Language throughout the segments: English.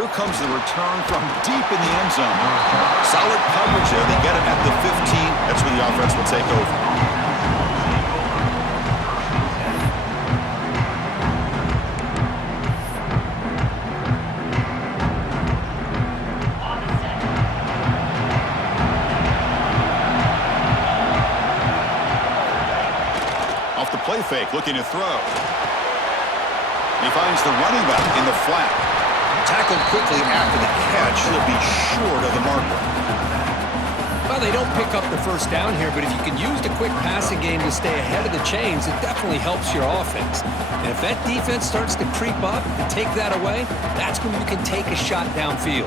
Here comes the return from deep in the end zone. Solid coverage there. They get it at the 15. That's where the offense will take over. Off the play fake, looking to throw. He finds the running back in the flat. Tackled quickly after the catch. He'll be short of the marker. Well, they don't pick up the first down here, but if you can use the quick passing game to stay ahead of the chains, it definitely helps your offense. And if that defense starts to creep up and take that away, that's when you can take a shot downfield.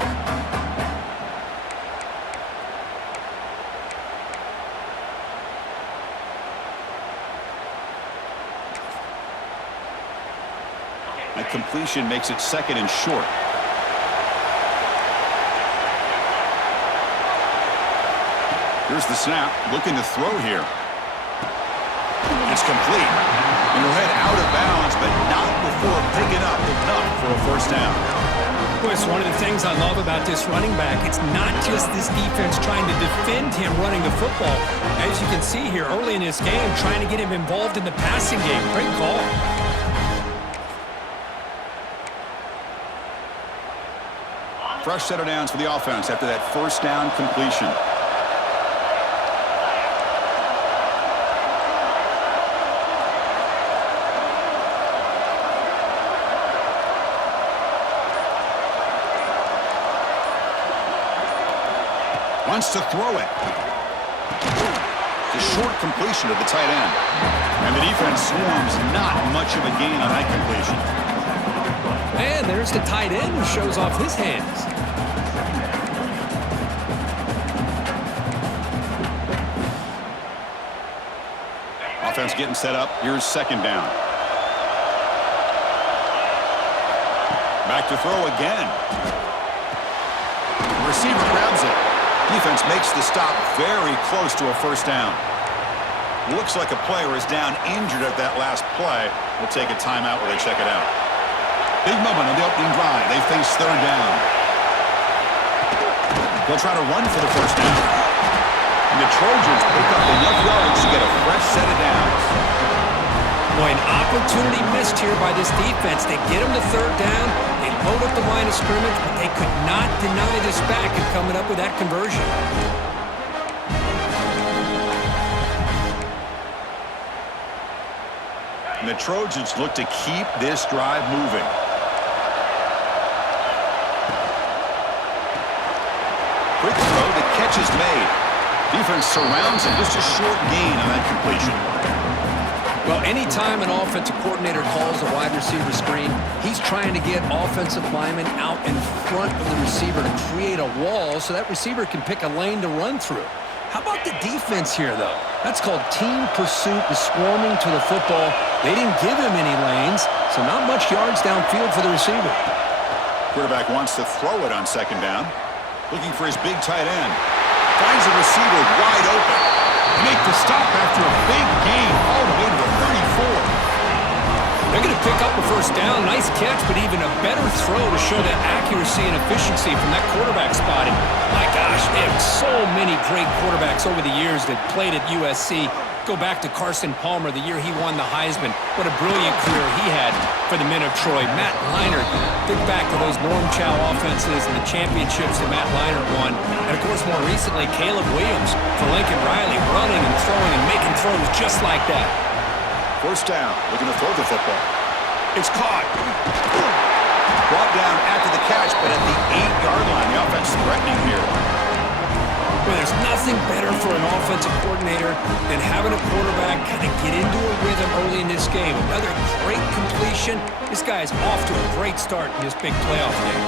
That completion makes it second and short. Here's the snap, looking to throw here. It's complete. And he'll head out of bounds, but not before picking up enough for a first down. Boy, it's one of the things I love about this running back. It's not just this defense trying to defend him running the football. As you can see here early in this game, trying to get him involved in the passing game. Great call. Fresh set of downs for the offense after that first down completion. Wants to throw it. The short completion to the tight end. And the defense swarms not much of a gain on that completion. And there's the tight end who shows off his hands. Offense getting set up. Here's second down. Back to throw again. Receiver grabs it. Defense makes the stop very close to a first down. Looks like a player is down injured at that last play. We'll take a timeout while they check it out. Big moment on the opening drive. They face third down. They'll try to run for the first down. And the Trojans pick up enough yards to get a fresh set of downs. Boy, an opportunity missed here by this defense. They get them to third down. They load up the line of scrimmage, but they could not deny this back and coming up with that conversion. And the Trojans look to keep this drive moving. Quick throw, the catch is made. Defense surrounds him, just a short gain on that completion. Well, anytime an offensive coordinator calls a wide receiver screen, he's trying to get offensive linemen out in front of the receiver to create a wall so that receiver can pick a lane to run through. How about the defense here, though? That's called team pursuit and swarming to the football. They didn't give him any lanes, so not much yards downfield for the receiver. Quarterback wants to throw it on second down. Looking for his big tight end. Finds the receiver wide open. They make the stop after a big gain all the way to the 34. They're going to pick up a first down. Nice catch, but even a better throw to show that accuracy and efficiency from that quarterback spotting. My gosh, they have so many great quarterbacks over the years that played at USC. Go back to Carson Palmer, the year he won the Heisman. What a brilliant career he had for the men of Troy. Matt Leinart, think back to those Norm Chow offenses and the championships that Matt Leinart won. And, of course, more recently, Caleb Williams for Lincoln Riley, running and throwing and making throws just like that. First down, looking to throw the football. It's caught. Brought down after the catch, but at the 8-yard line, the offense threatening here. Well, there's nothing better for an offensive coordinator than having a quarterback kind of get into a rhythm early in this game. Another great completion. This guy is off to a great start in this big playoff game.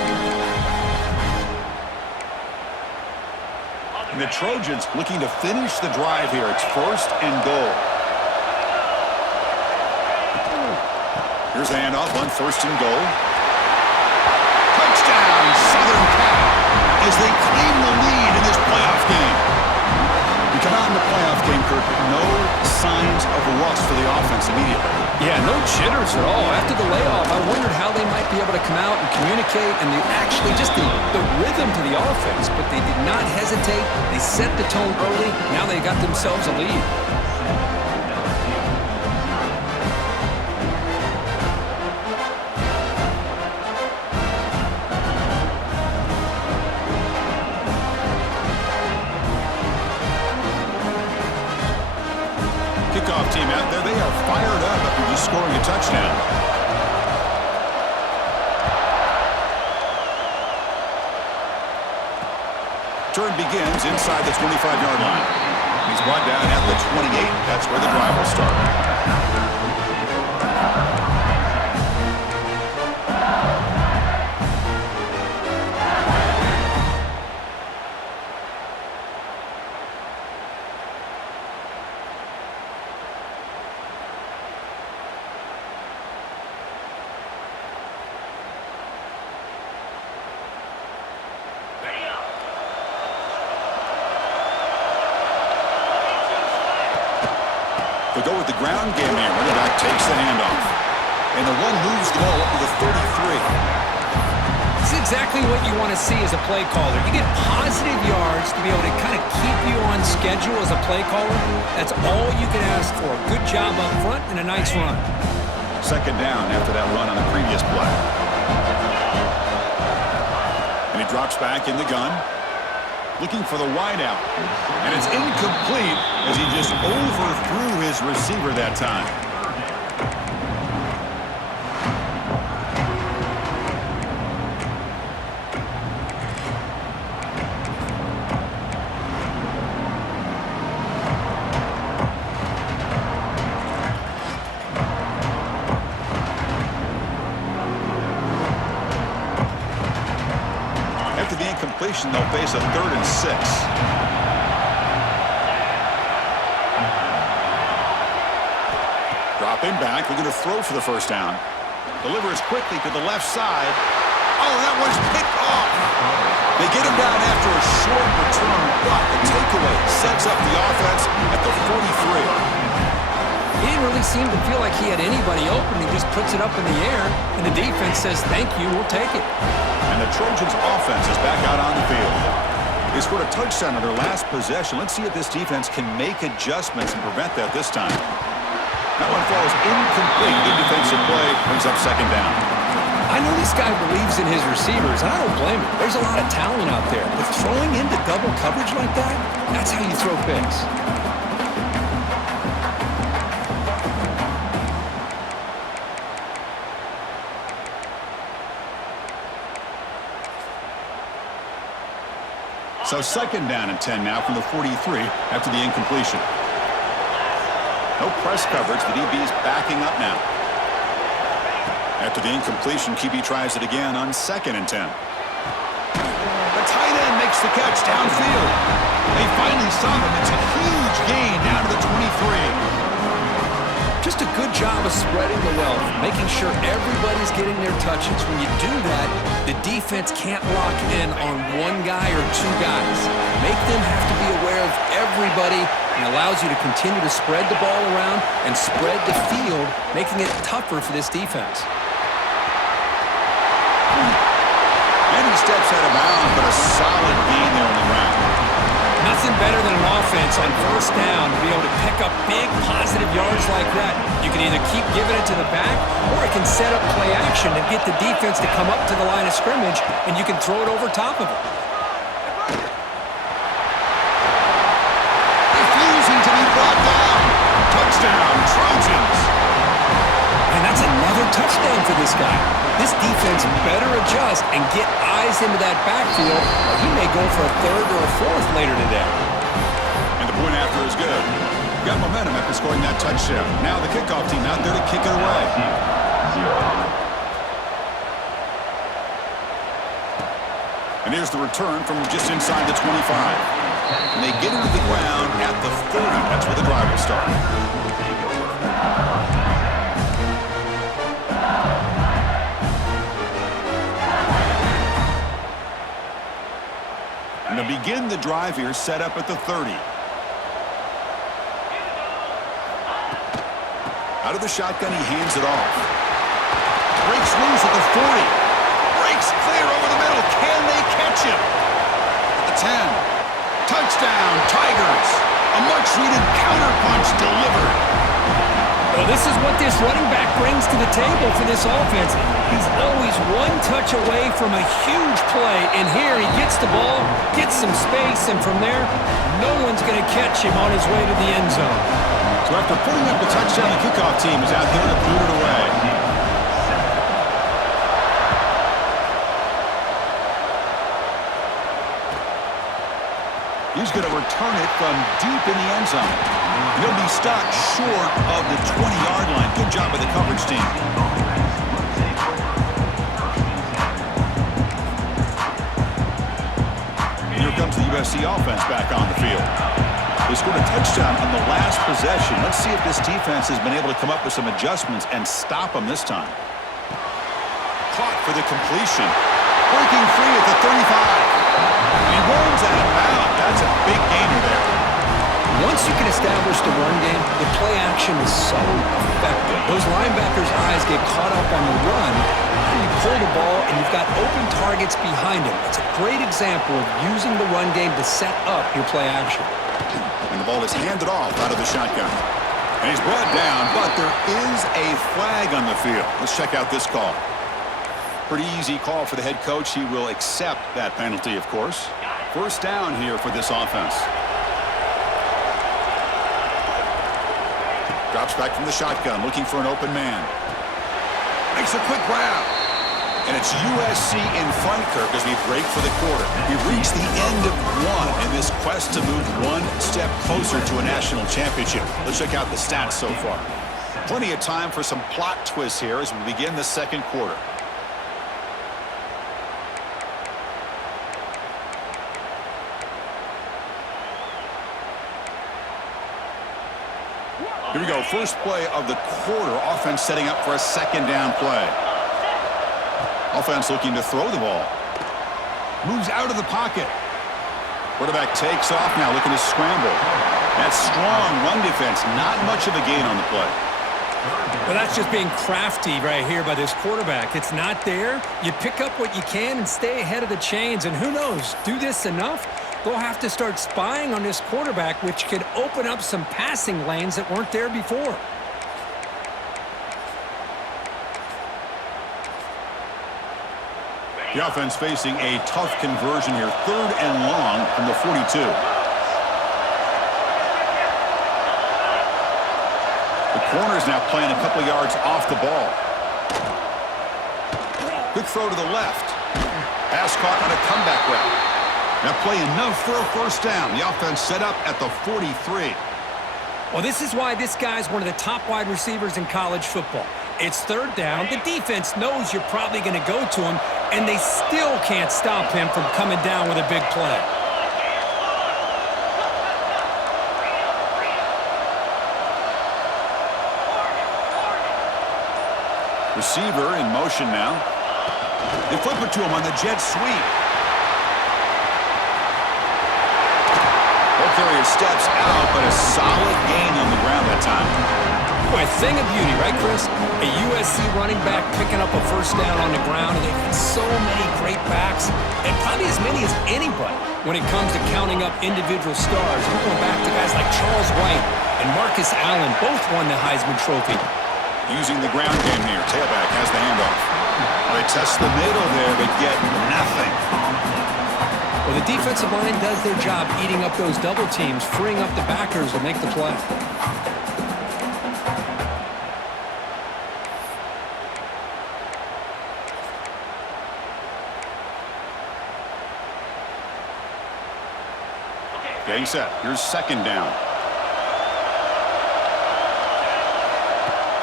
And the Trojans looking to finish the drive here. It's first and goal. Here's the handoff on first and goal. Touchdown, Southern Cal, as they claim the lead in this playoff game. We come out on the playoff game, Kirk, no signs of rust for the offense immediately. Yeah, no jitters at all. After the layoff, I wondered how they might be able to come out and communicate and actually just the rhythm to the offense. But they did not hesitate. They set the tone early. Now they got themselves a lead. Kickoff team out there. They are fired up after just scoring a touchdown. Turn begins inside the 25-yard line. He's brought down at the 28. That's where the drive will start. They go with the ground game here. Running back takes the handoff. And the one moves the ball up to the 33. This is exactly what you want to see as a play caller. You get positive yards to be able to kind of keep you on schedule as a play caller. That's all you can ask for. Good job up front and a nice run. Second down after that run on the previous play. And he drops back in the gun. Looking for the wideout. And it's incomplete as he just overthrew his receiver that time. After the incompletion, they'll face a 3rd and 6. Dropping back, looking to throw for the first down. Delivers quickly to the left side. Oh, that one's picked off. They get him down after a short return, but the takeaway sets up the offense at the 43. He didn't really seem to feel like he had anybody open. He just puts it up in the air, and the defense says, thank you, we'll take it. And the Trojans' offense is back out on the field. They scored a touchdown on their last possession. Let's see if this defense can make adjustments and prevent that this time. That one falls incomplete. Good defensive play brings up second down. I know this guy believes in his receivers, and I don't blame him. There's a lot of talent out there. But throwing into double coverage like that, that's how you throw picks. So second down and 10 now from the 43 after the incompletion. No press coverage. The DB's backing up now. After the incompletion, QB tries it again on 2nd and 10. The tight end makes the catch downfield. They finally saw him. It's a huge gain down to the 23. Just a good job of spreading the wealth, making sure everybody's getting their touches. When you do that, the defense can't lock in on one guy or two guys. Make them have to be aware of everybody and allows you to continue to spread the ball around and spread the field, making it tougher for this defense. And he steps out of bounds, but a solid gain there on the ground. Nothing better than an offense on first down to be able to pick up big positive yards like that. You can either keep giving it to the back, or it can set up play action and get the defense to come up to the line of scrimmage, and you can throw it over top of it. Refusing to be brought down. Touchdown, Trojans. And that's another touchdown for this guy. This defense better adjust and get eyes into that backfield, or he may go for a 3rd or a 4th later today. And the point after is good. Got momentum after scoring that touchdown. Now the kickoff team out there to kick it away. And here's the return from just inside the 25. And they get into the ground at the 30. That's where the drive will start. And to begin the drive here, set up at the 30. Out of the shotgun, he hands it off. Breaks loose at the 40. Breaks clear over the middle. Can they catch him? At the 10. Touchdown, Tigers. A much-needed counterpunch delivered. Well, this is what this running back brings to the table for this offense. He's always one touch away from a huge play, and here he gets the ball, gets some space, and from there, no one's going to catch him on his way to the end zone. So after putting up the touchdown, the kickoff team is out there to boot it away. He's going to return it from deep in the end zone. He'll be stopped short of the 20-yard line. Good job by the coverage team. Here comes the USC offense back on the field. They scored a touchdown on the last possession. Let's see if this defense has been able to come up with some adjustments and stop them this time. Caught for the completion. Breaking free at the 35. He runs out of bounds. That's a big gainer there. Once you can establish the run game, the play action is so effective. Those linebackers' eyes get caught up on the run, and you pull the ball, and you've got open targets behind him. It's a great example of using the run game to set up your play action. And the ball is handed off out of the shotgun. And he's brought down, but there is a flag on the field. Let's check out this call. Pretty easy call for the head coach. He will accept that penalty, of course. First down here for this offense. Drops back from the shotgun, looking for an open man. Makes a quick grab. And it's USC in front, Kirk, as we break for the quarter. We've reached the end of one in this quest to move one step closer to a national championship. Let's check out the stats so far. Plenty of time for some plot twists here as we begin the second quarter. Here we go, first play of the quarter. Offense setting up for a second down play. Offense looking to throw the ball. Moves out of the pocket. Quarterback takes off now, looking to scramble. That's strong run defense. Not much of a gain on the play. Well, that's just being crafty right here by this quarterback. It's not there. You pick up what you can and stay ahead of the chains. And who knows, do this enough, they'll have to start spying on this quarterback, which could open up some passing lanes that weren't there before. The offense facing a tough conversion here. 3rd and long from the 42. The corner's now playing a couple yards off the ball. Quick throw to the left. Pass caught on a comeback route. Now play enough for a first down. The offense set up at the 43. Well, this is why this guy's one of the top wide receivers in college football. It's 3rd down. The defense knows you're probably going to go to him, and they still can't stop him from coming down with a big play. Receiver in motion now. They flip it to him on the jet sweep. Carrier steps out, but a solid gain on the ground that time. Boy, thing of beauty, right, Chris? A USC running back picking up a first down on the ground, and they've got so many great backs, and probably as many as anybody when it comes to counting up individual stars. We're going back to guys like Charles White and Marcus Allen, both won the Heisman Trophy. Using the ground game here. Tailback has the handoff. They test the middle there, but get nothing. Well, the defensive line does their job eating up those double teams, freeing up the backers to make the play. Getting set. Here's second down.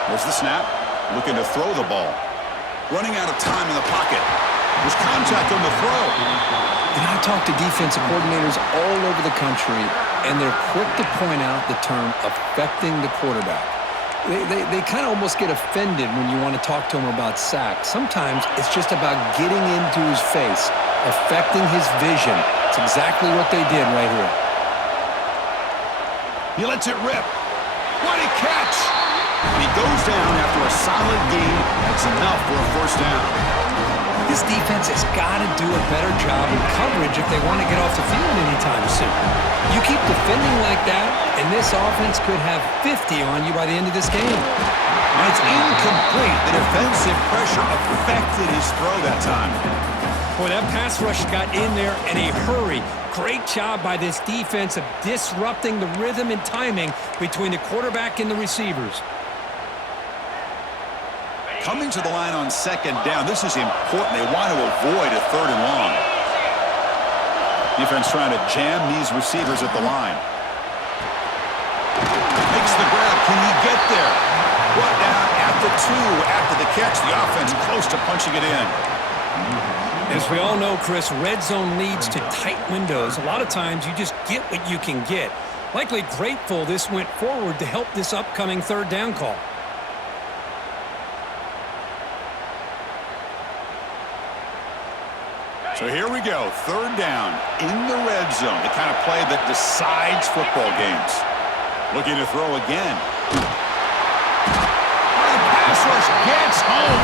There's the snap. Looking to throw the ball. Running out of time in the pocket. There's contact on the throw. And I talk to defensive coordinators all over the country, and they're quick to point out the term affecting the quarterback. They kind of almost get offended when you want to talk to them about sacks. Sometimes it's just about getting into his face, affecting his vision. It's exactly what they did right here. He lets it rip. What a catch! And he goes down after a solid gain. That's enough for a first down. This defense has got to do a better job in coverage if they want to get off the field anytime soon. You keep defending like that, and this offense could have 50 on you by the end of this game. And it's incomplete. The defensive pressure affected his throw that time. Boy, that pass rush got in there in a hurry. Great job by this defense of disrupting the rhythm and timing between the quarterback and the receivers. Coming to the line on second down, this is important. They want to avoid a third and long. Defense trying to jam these receivers at the line. Makes the grab. Can he get there? Brought down at the 2 after the catch. The offense close to punching it in. As we all know, Chris, red zone leads to tight windows. A lot of times you just get what you can get. Likely grateful this went forward to help this upcoming third down call. So here we go, third down in the red zone, the kind of play that decides football games. Looking to throw again. The pass rush gets home.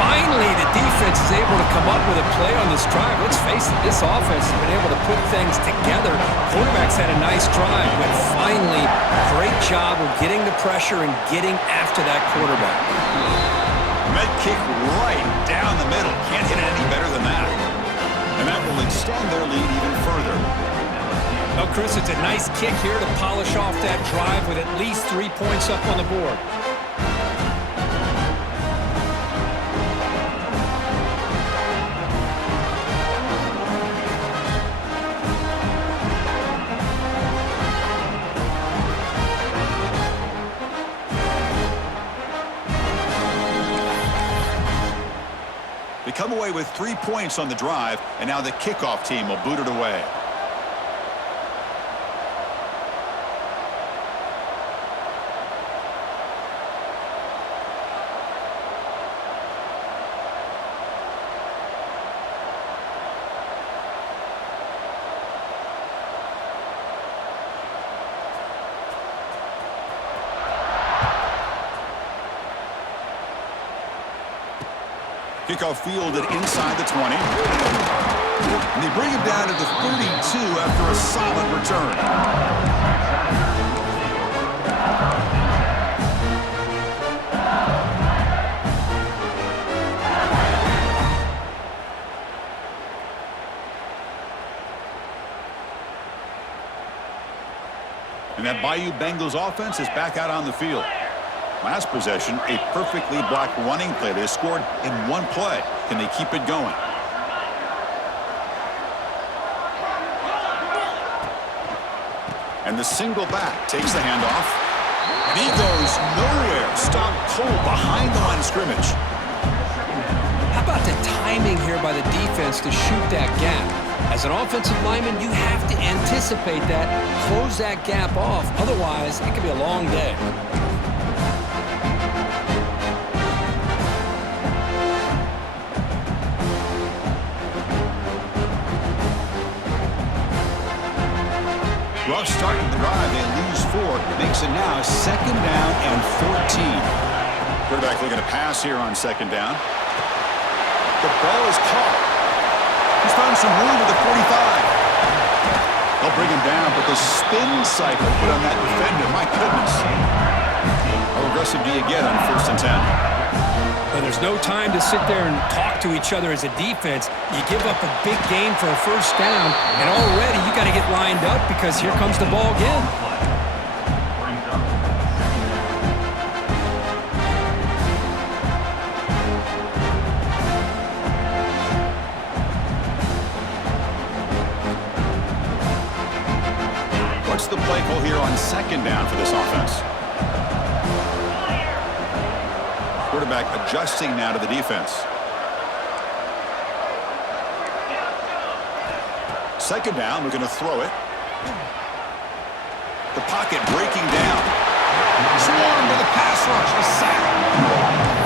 Finally, the defense is able to come up with a play on this drive. Let's face it, this offense has been able to put things together. Quarterback's had a nice drive, but finally, great job of getting the pressure and getting after that quarterback. Med kick right down the middle. Can't hit it any better than that. And that will extend their lead even further. Well, Chris, it's a nice kick here to polish off that drive with at least 3 points up on the board. They come away with 3 points on the drive, and now the kickoff team will boot it away. Kickoff fielded inside the 20. And they bring him down to the 32 after a solid return. And that Bayou Bengals offense is back out on the field. Last possession, a perfectly blocked running play. They scored in one play. Can they keep it going? And the single back takes the handoff. And he goes nowhere. Stop cold behind the line of scrimmage. How about the timing here by the defense to shoot that gap? As an offensive lineman, you have to anticipate that, close that gap off. Otherwise, it could be a long day. Rough start in the drive. They lose 4. Makes it now second down and 14. Quarterback looking to pass here on second down. The ball is caught. He's found some room at the 45. They'll bring him down, but the spin cycle put on that defender, my goodness. How aggressive do you get on 1st and 10? Well, there's no time to sit there and talk to each other as a defense. You give up a big gain for a first down, and already you got to get lined up because here comes the ball again. What's the play call here on second down for this offense? Quarterback adjusting now to the defense. Second down, we're going to throw it. The pocket breaking down. Swarmed with a pass rush, a sack.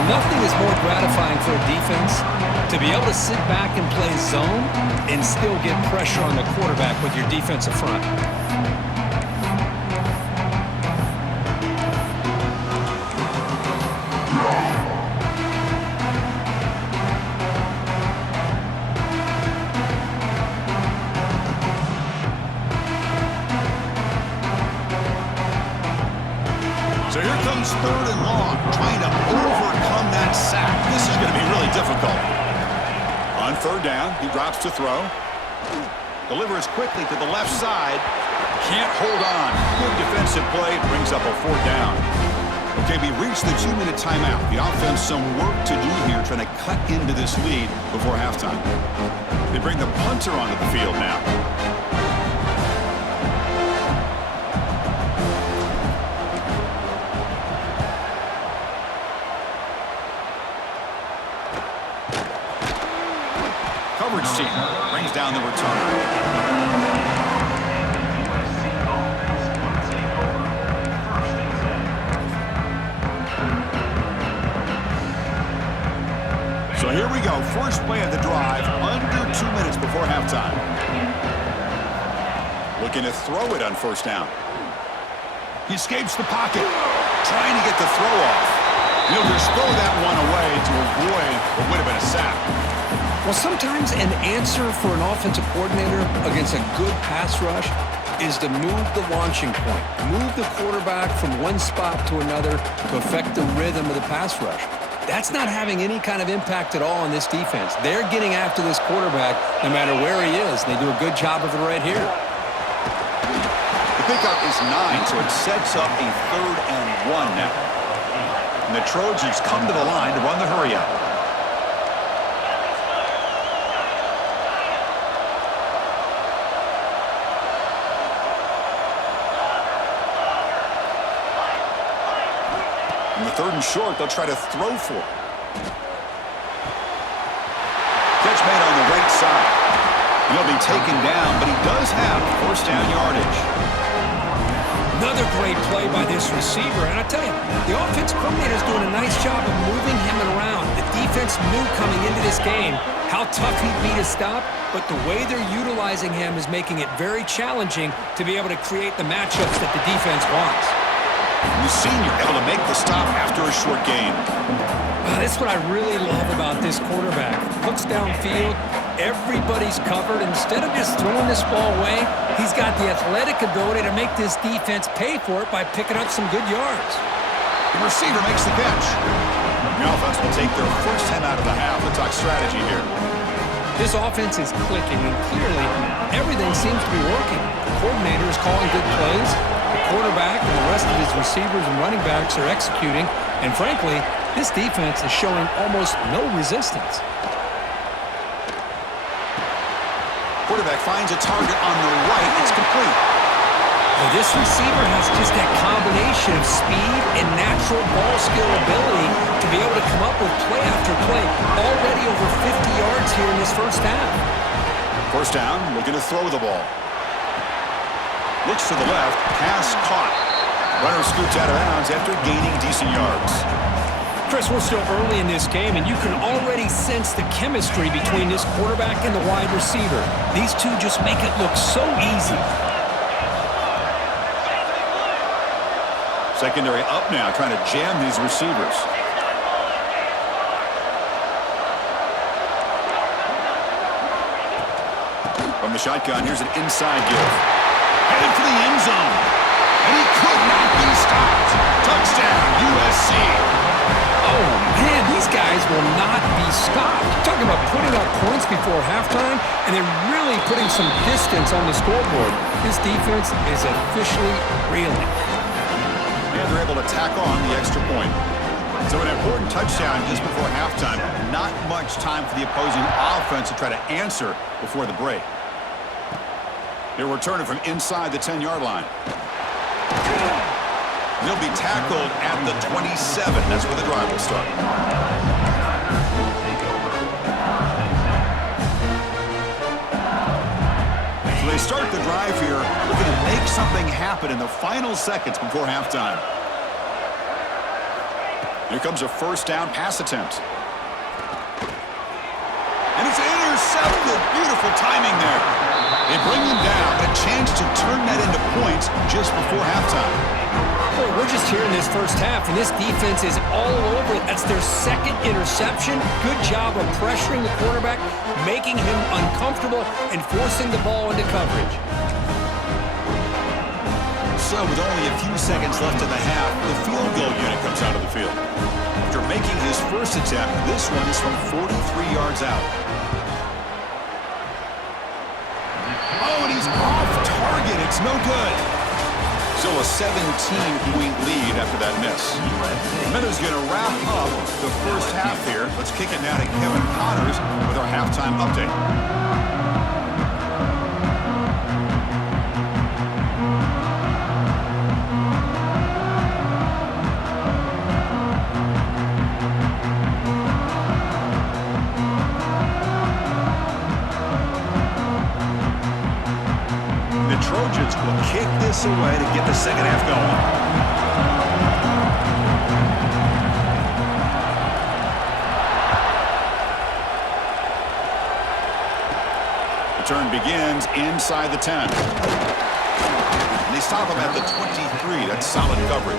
Nothing is more gratifying for a defense to be able to sit back and play zone and still get pressure on the quarterback with your defensive front. So here comes 3rd and long, trying to overcome that sack. This is going to be really difficult. On 3rd down, he drops to throw. Delivers quickly to the left side. Can't hold on. Good defensive play. Brings up a 4th down. Okay, we reached the 2-minute timeout. The offense some work to do here, trying to cut into this lead before halftime. They bring the punter onto the field now. Coverage team brings down the return. So here we go. First play of the drive, under 2 minutes before halftime. Looking to throw it on 1st down. He escapes the pocket, trying to get the throw off. He'll just throw that one away to avoid what would have been a sack. Well, sometimes an answer for an offensive coordinator against a good pass rush is to move the launching point, move the quarterback from one spot to another to affect the rhythm of the pass rush. That's not having any kind of impact at all on this defense. They're getting after this quarterback no matter where he is. They do a good job of it right here. The pickup is 9, so it sets up a 3rd and 1 now. And the Trojans come to the line to run the hurry-up. On the 3rd and short, they'll try to throw for it. Catch made on the right side. He'll be taken down, but he does have 1st down yardage. Another great play by this receiver. And I tell you, the offense coordinator is doing a nice job of moving him around. The defense knew coming into this game how tough he'd be to stop, but the way they're utilizing him is making it very challenging to be able to create the matchups that the defense wants. The senior able to make the stop after a short gain. That's what I really love about this quarterback. Looks downfield, everybody's covered. Instead of just throwing this ball away, he's got the athletic ability to make this defense pay for it by picking up some good yards. The receiver makes the catch. The offense will take their first 10 out of the half. Let's talk strategy here. This offense is clicking, and clearly everything seems to be working. The coordinator is calling good plays. The quarterback and the rest of his receivers and running backs are executing. And frankly, this defense is showing almost no resistance. Quarterback finds a target on the right. It's complete. Well, this receiver has just that combination of speed and natural ball skill ability to be able to come up with play after play. Already over 50 yards here in this first half. 1st down, looking to throw the ball. Looks to the left, pass caught. Runner scoots out of bounds after gaining decent yards. Chris, we're still early in this game, and you can already sense the chemistry between this quarterback and the wide receiver. These two just make it look so easy. Secondary up now, trying to jam these receivers. From the shotgun, here's an inside give. Headed for the end zone. And he could not be stopped. Touchdown, USC. Oh, man, these guys will not be stopped. You're talking about putting up points before halftime, and then really putting some distance on the scoreboard. This defense is officially reeling. And they're able to tack on the extra point. So an important touchdown just before halftime. Not much time for the opposing offense to try to answer before the break. He'll return it from inside the 10-yard line. He'll be tackled at the 27. That's where the drive will start. So they start the drive here, looking to make something happen in the final seconds before halftime. Here comes a 1st down pass attempt. And it's intercepted. Beautiful timing there. They bring him down, a chance to turn that into points just before halftime. Boy, we're just here in this first half, and this defense is all over it. That's their 2nd interception. Good job of pressuring the quarterback, making him uncomfortable, and forcing the ball into coverage. So with only a few seconds left in the half, the field goal unit comes out of the field. After making his first attempt, this one is from 43 yards out. Oh, and he's off target. It's no good. So a 17-point lead after that miss. Minnesota going to wrap up the first half here. Let's kick it now to Kevin Connors with our halftime update. Trojans will kick this away to get the second half going. The turn begins inside the 10. And they stop him at the 23. That's solid coverage.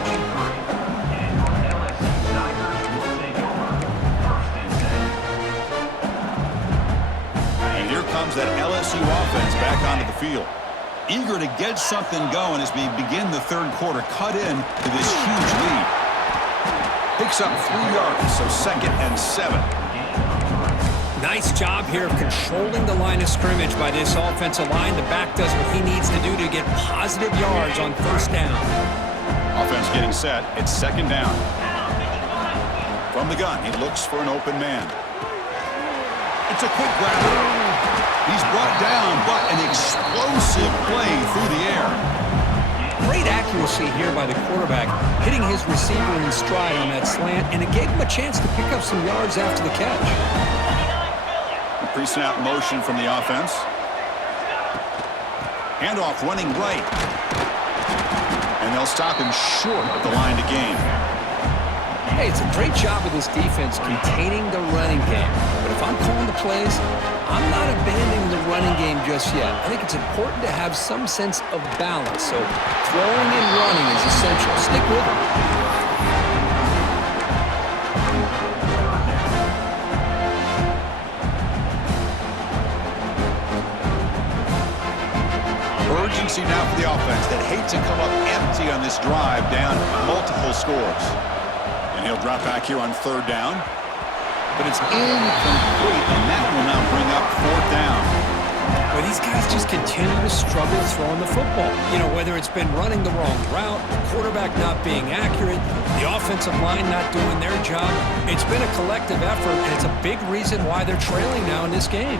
And here comes that LSU offense back onto the field. Eager to get something going as we begin the third quarter. Cut in to this huge lead. Picks up 3 yards, so 2nd and 7. Nice job here of controlling the line of scrimmage by this offensive line. The back does what he needs to do to get positive yards on first down. Offense getting set. It's 2nd down. From the gun, he looks for an open man. It's a quick grab. He's brought down, but an explosive play through the air. Great accuracy here by the quarterback, hitting his receiver in stride on that slant, and it gave him a chance to pick up some yards after the catch. A pre-snap motion from the offense. Handoff running right. And they'll stop him short of the line to gain. Hey, it's a great job of this defense containing the running game. But if I'm calling the plays, I'm not abandoning the running game just yet. I think it's important to have some sense of balance. So throwing and running is essential. Stick with them. Urgency now for the offense that hate to come up empty on this drive, down multiple scores. And he'll drop back here on 3rd down. But it's incomplete, and that will now bring up 4th down. Well, these guys just continue to struggle throwing the football. You know, whether it's been running the wrong route, the quarterback not being accurate, the offensive line not doing their job. It's been a collective effort, and it's a big reason why they're trailing now in this game.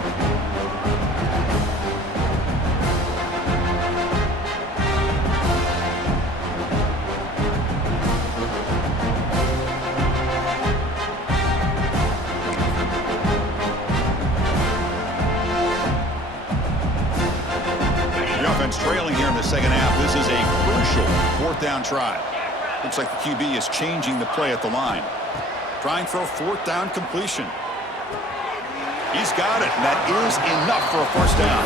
Trailing here in the second half. This is a crucial 4th down try. Looks like the QB is changing the play at the line. Trying for a 4th down completion. He's got it, and that is enough for a 1st down.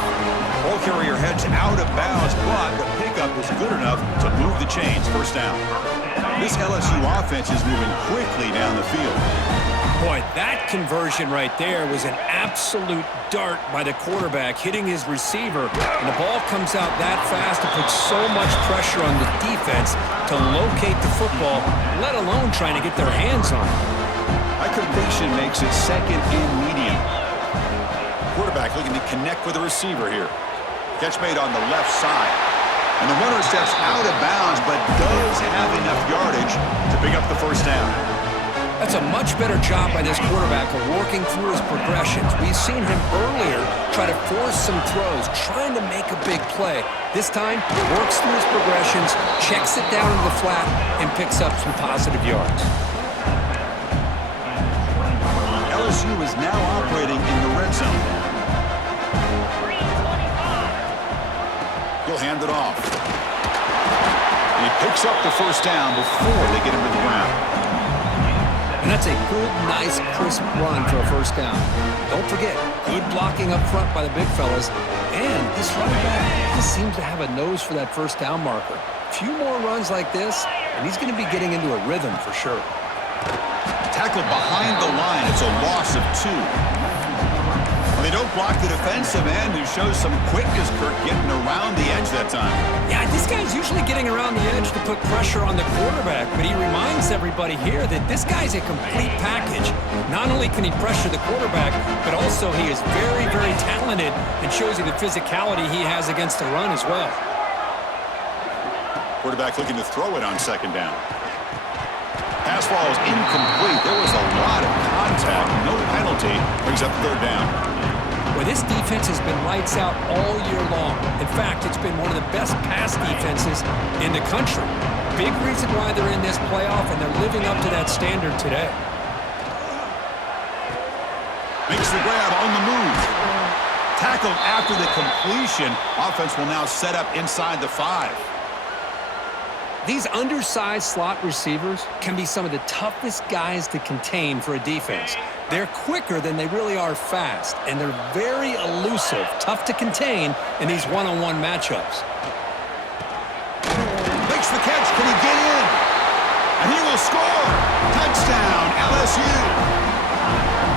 Ball carrier heads out of bounds, but the pickup is good enough to move the chains. 1st down. This LSU offense is moving quickly down the field. Boy, that conversion right there was an absolute dart by the quarterback, hitting his receiver, and the ball comes out that fast. It puts so much pressure on the defense to locate the football, let alone trying to get their hands on it. High completion makes it 2nd and medium. Quarterback looking to connect with the receiver here. Catch made on the left side. And the runner steps out of bounds, but does have enough yardage to pick up the 1st down. That's a much better job by this quarterback of working through his progressions. We've seen him earlier try to force some throws, trying to make a big play. This time, he works through his progressions, checks it down into the flat, and picks up some positive yards. LSU is now operating in the red zone. He'll hand it off. And he picks up the 1st down before they get him to the ground. And that's a good, nice, crisp run for a 1st down. Don't forget, good blocking up front by the big fellas. And this running back just seems to have a nose for that 1st down marker. A few more runs like this, and he's going to be getting into a rhythm for sure. Tackled behind the line. It's a loss of 2. They don't block the defensive end, who shows some quickness, Kirk, getting around the edge that time. Yeah, this guy's usually getting around the edge to put pressure on the quarterback, but he reminds everybody here that this guy's a complete package. Not only can he pressure the quarterback, but also he is very, very talented and shows you the physicality he has against the run as well. Quarterback looking to throw it on second down. Pass ball is incomplete. There was a lot of contact. No penalty. Brings up third down. Well, this defense has been lights out all year long. In fact, it's been one of the best pass defenses in the country. Big reason why they're in this playoff, and they're living up to that standard today. Makes the grab on the move. Tackled after the completion. Offense will now set up inside the 5. These undersized slot receivers can be some of the toughest guys to contain for a defense. They're quicker than they really are fast, and they're very elusive, tough to contain in these one-on-one matchups. Makes the catch. Can he get in? And he will score. Touchdown, LSU.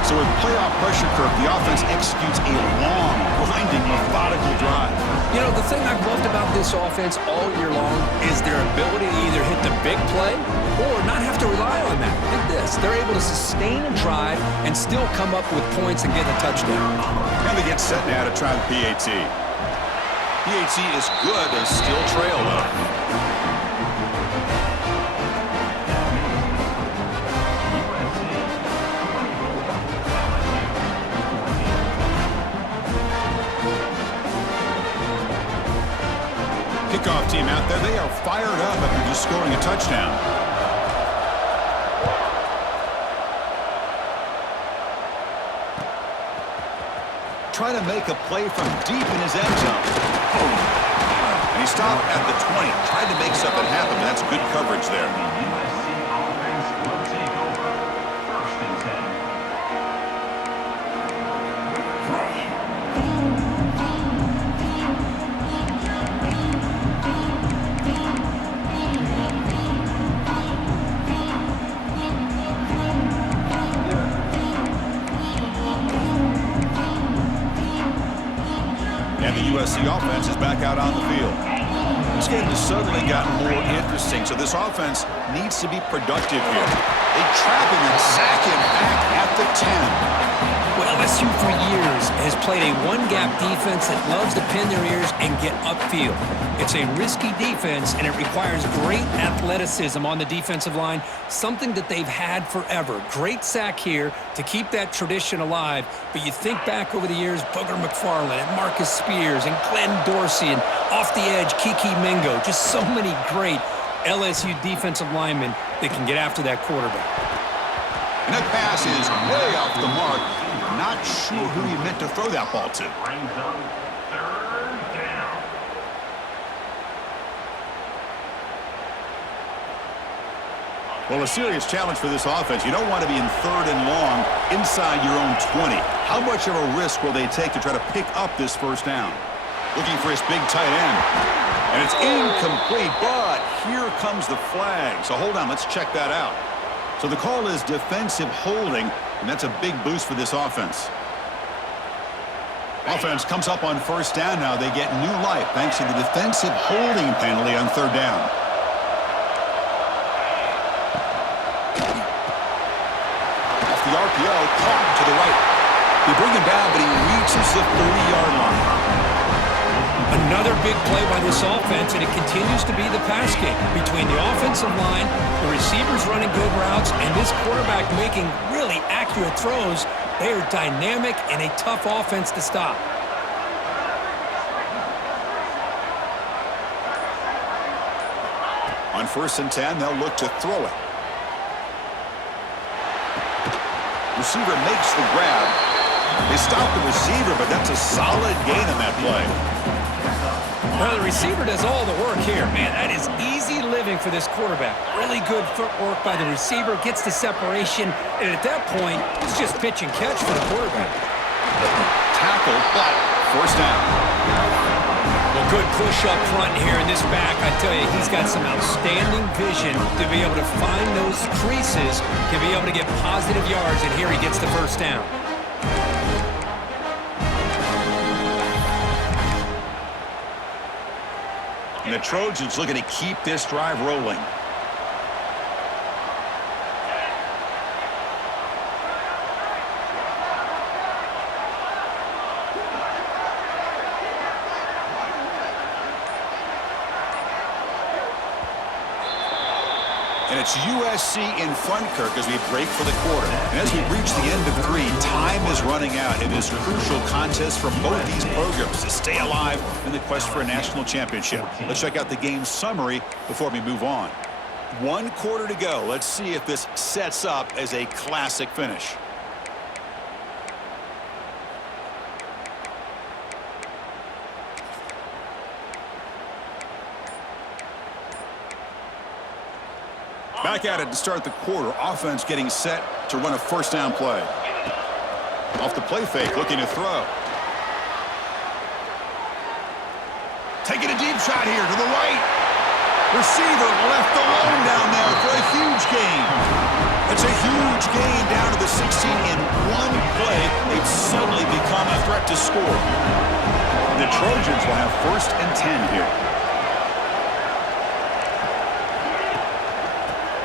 So with playoff pressure, Kirk, the offense executes a long, grinding, methodical drive. You know, the thing I've loved about this offense all year long is their ability to either hit the big play or not have to rely on that. Look at this. They're able to sustain a drive and still come up with points and get a touchdown. And they get set now to try the PAT. PAT is good, they still trail, though. Kickoff team out there. They are fired up after just scoring a touchdown. Trying to make a play from deep in his end zone. And he stopped at the 20. Tried to make something happen, but that's good coverage there. USC offense is back out on the field. This game has suddenly gotten more interesting, so this offense needs to be productive here. They trap him and sack him back at the 10. Well, LSU for years has played a one-gap defense that loves to pin their ears and get upfield. It's a risky defense, and it requires great athleticism on the defensive line, something that they've had forever. Great sack here to keep that tradition alive, but you think back over the years, Booger McFarland and Marcus Spears and Glenn Dorsey and off the edge, Kiki Mingo, just so many great LSU defensive linemen that can get after that quarterback. And that pass is way off the mark. Not sure who he meant to throw that ball to. Well, a serious challenge for this offense. You don't want to be in third and long inside your own 20. How much of a risk will they take to try to pick up this first down? Looking for his big tight end. And it's incomplete, but here comes the flag. So hold on, let's check that out. So the call is defensive holding, and that's a big boost for this offense. Offense comes up on first down now. They get new life thanks to the defensive holding penalty on third down. Off the RPO, caught to the right. They bring him down, but he reaches the 30-yard line. Another big play by this offense, and it continues to be the pass game between the offensive line, the receivers running good routes, and this quarterback making really accurate throws. They are dynamic and a tough offense to stop. On 1st and 10, they'll look to throw it. Receiver makes the grab. They stop the receiver, but that's a solid gain on that play. Well, the receiver does all the work here. Man, that is easy living for this quarterback. Really good footwork by the receiver, gets the separation, and at that point, it's just pitch and catch for the quarterback. Tackle, but first down. Well, good push up front here in this back. I tell you, he's got some outstanding vision to be able to find those creases, to be able to get positive yards, and here he gets the first down. And the Trojans looking to keep this drive rolling. And it's USC in front, Kirk, as we break for the quarter. And as we reach the end of 3, time is running out. It is a crucial contest for both these programs to stay alive in the quest for a national championship. Let's check out the game summary before we move on. 1 quarter to go. Let's see if this sets up as a classic finish. Back at it to start the quarter. Offense getting set to run a first down play. Off the play fake, looking to throw. Taking a deep shot here to the right. Receiver left alone down there for a huge gain. It's a huge gain down to the 16 in 1 play. They've suddenly become a threat to score. The Trojans will have 1st and 10 here.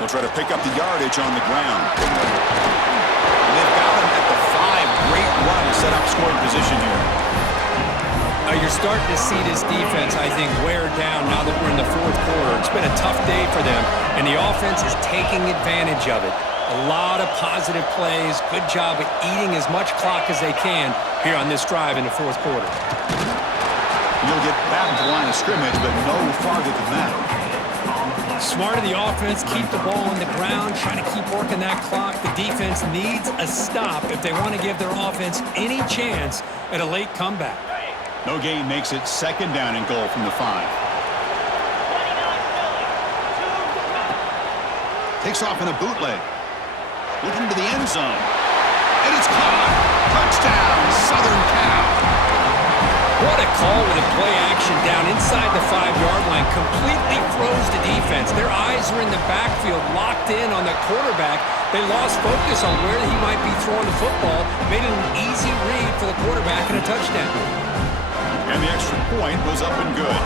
They'll try to pick up the yardage on the ground. And they've got him at the 5. Great run to set up scoring position here. You're starting to see this defense, I think, wear down now that we're in the 4th quarter. It's been a tough day for them, and the offense is taking advantage of it. A lot of positive plays. Good job at eating as much clock as they can here on this drive in the 4th quarter. You'll get back to the line of scrimmage, but no farther than that. Smart of the offense, keep the ball on the ground, trying to keep working that clock. The defense needs a stop if they want to give their offense any chance at a late comeback. No gain makes it 2nd down and goal from the 5. Takes off in a bootleg. Looking to the end zone. And it's caught. Touchdown, Southern Cal. What a call with a play action down inside the 5-yard line. Completely froze the defense. Their eyes are in the backfield, locked in on the quarterback. They lost focus on where he might be throwing the football. Made it an easy read for the quarterback and a touchdown. And the extra point was up and good.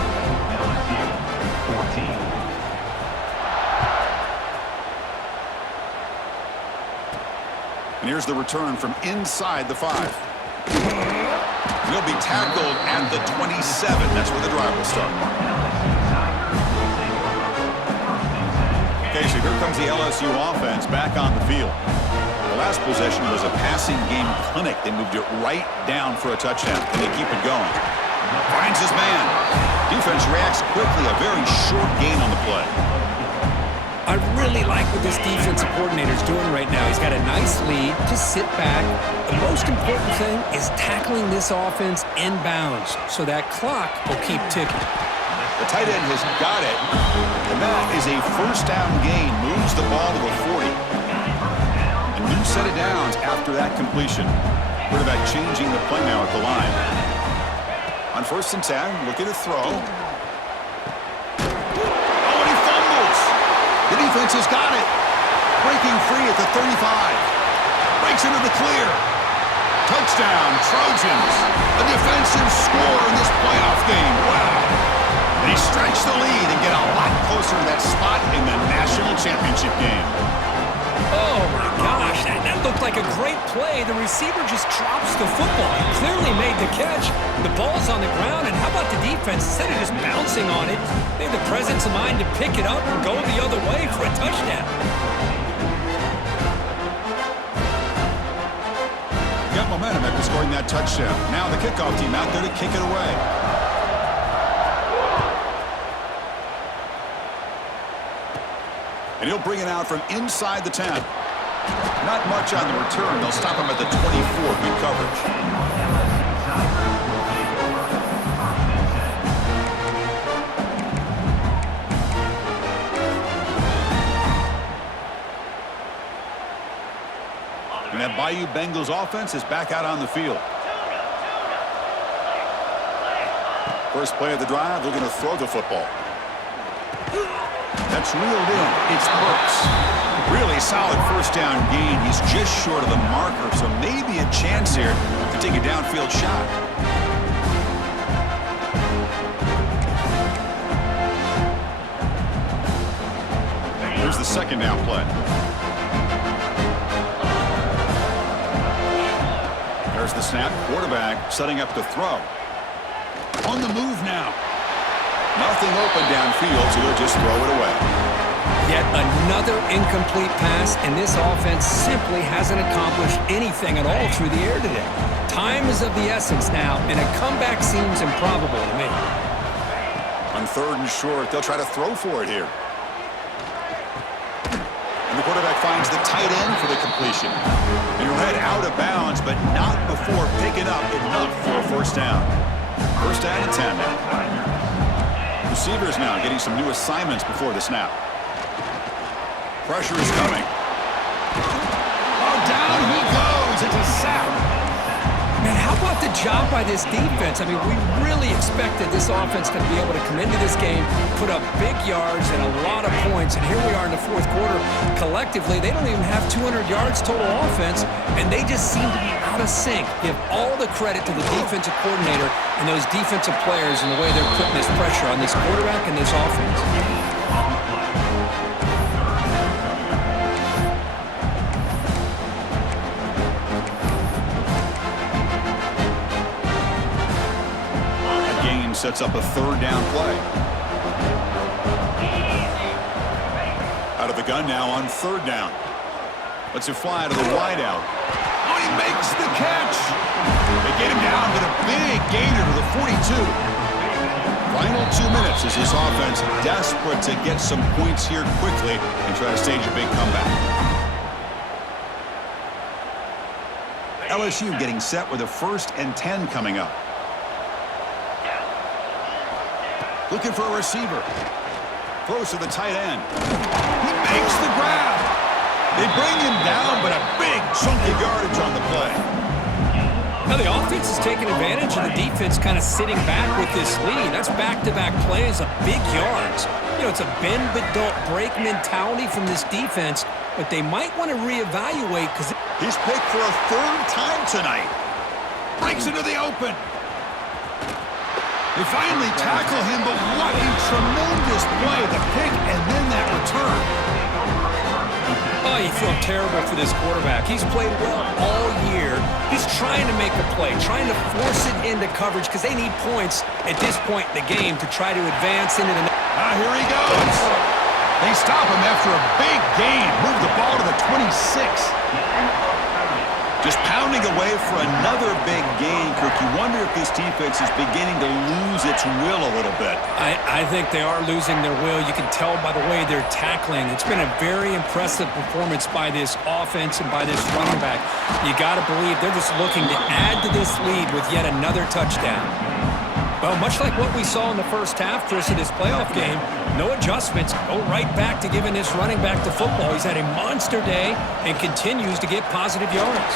And here's the return from inside the 5. He'll be tackled at the 27. That's where the drive will start. Okay, so here comes the LSU offense back on the field. The last possession was a passing game clinic. They moved it right down for a touchdown, and they keep it going. Finds his man. Defense reacts quickly. A very short gain on the play. I really like what this defensive coordinator is doing right now. He's got a nice lead. Just sit back. The most important thing is tackling this offense inbounds so that clock will keep ticking. The tight end has got it, and that is a first down gain. Moves the ball to the 40. A new set of downs after that completion. Quarterback changing the play now at the line. On 1st and 10, looking to throw. The defense has got it. Breaking free at the 35. Breaks into the clear. Touchdown, Trojans. A defensive score in this playoff game. Wow. They stretch the lead and get a lot closer to that spot in the national championship game. Oh, my gosh. That looked like a great play. The receiver just drops the football. He clearly made the catch. The ball's on the ground, and how about the defense? Instead of just bouncing on it, they have the presence of mind to pick it up and go the other way for a touchdown. Got momentum after scoring that touchdown. Now the kickoff team out there to kick it away. And he'll bring it out from inside the 10. Not much on the return. They'll stop him at the 24. Good coverage. And that Bayou Bengals offense is back out on the field. First play of the drive, they're going to throw the football. That's reeled in. It's Brooks. Really solid first down gain. He's just short of the marker, so maybe a chance here to take a downfield shot. Here's the second down play. There's the snap. Quarterback setting up to throw. On the move now. Nothing open downfield, so he'll just throw it away. Yet another incomplete pass, and this offense simply hasn't accomplished anything at all through the air today. Time is of the essence now, and a comeback seems improbable to me. On third and short, they'll try to throw for it here. And the quarterback finds the tight end for the completion. And he'll head out of bounds, but not before picking up enough for a first down. First down and 10 now. Receivers now getting some new assignments before the snap. Pressure is coming. Oh, down he goes. It's a sack. Man, how about the job by this defense? I mean, we really expected this offense to be able to come into this game, put up big yards and a lot of points, and here we are in the fourth quarter. Collectively, they don't even have 200 yards total offense, and they just seem to be out of sync. Give all the credit to the defensive coordinator and those defensive players and the way they're putting this pressure on this quarterback and this offense. Sets up a third down play. Out of the gun now on third down. Lets it fly to the wideout. Oh, he makes the catch. They get him down with a big gainer to the 42. Final 2 minutes as this offense desperate to get some points here quickly and try to stage a big comeback. LSU getting set with a 1st and 10 coming up. Looking for a receiver. Throws to the tight end. He makes the grab. They bring him down, but a big chunk of yardage on the play. Now the offense is taking advantage of the defense kind of sitting back with this lead. That's back-to-back plays of big yards. You know, it's a bend but don't break mentality from this defense, but they might want to reevaluate because he's picked for a 3rd time tonight. Breaks into the open. They finally tackle him, but what a tremendous play. The pick and then that return. Oh, you feel terrible for this quarterback. He's played well all year. He's trying to make a play, trying to force it into coverage because they need points at this point in the game to try to advance into the next. Here he goes. They stop him after a big gain. Move the ball to the 26. Just pounding away for another big gain, Kirk. You wonder if this defense is beginning to lose its will a little bit. I think they are losing their will. You can tell by the way they're tackling. It's been a very impressive performance by this offense and by this running back. You got to believe they're just looking to add to this lead with yet another touchdown. Well, much like what we saw in the first half, Chris, of this playoff game, no adjustments. Go right back to giving this running back the football. He's had a monster day and continues to get positive yards.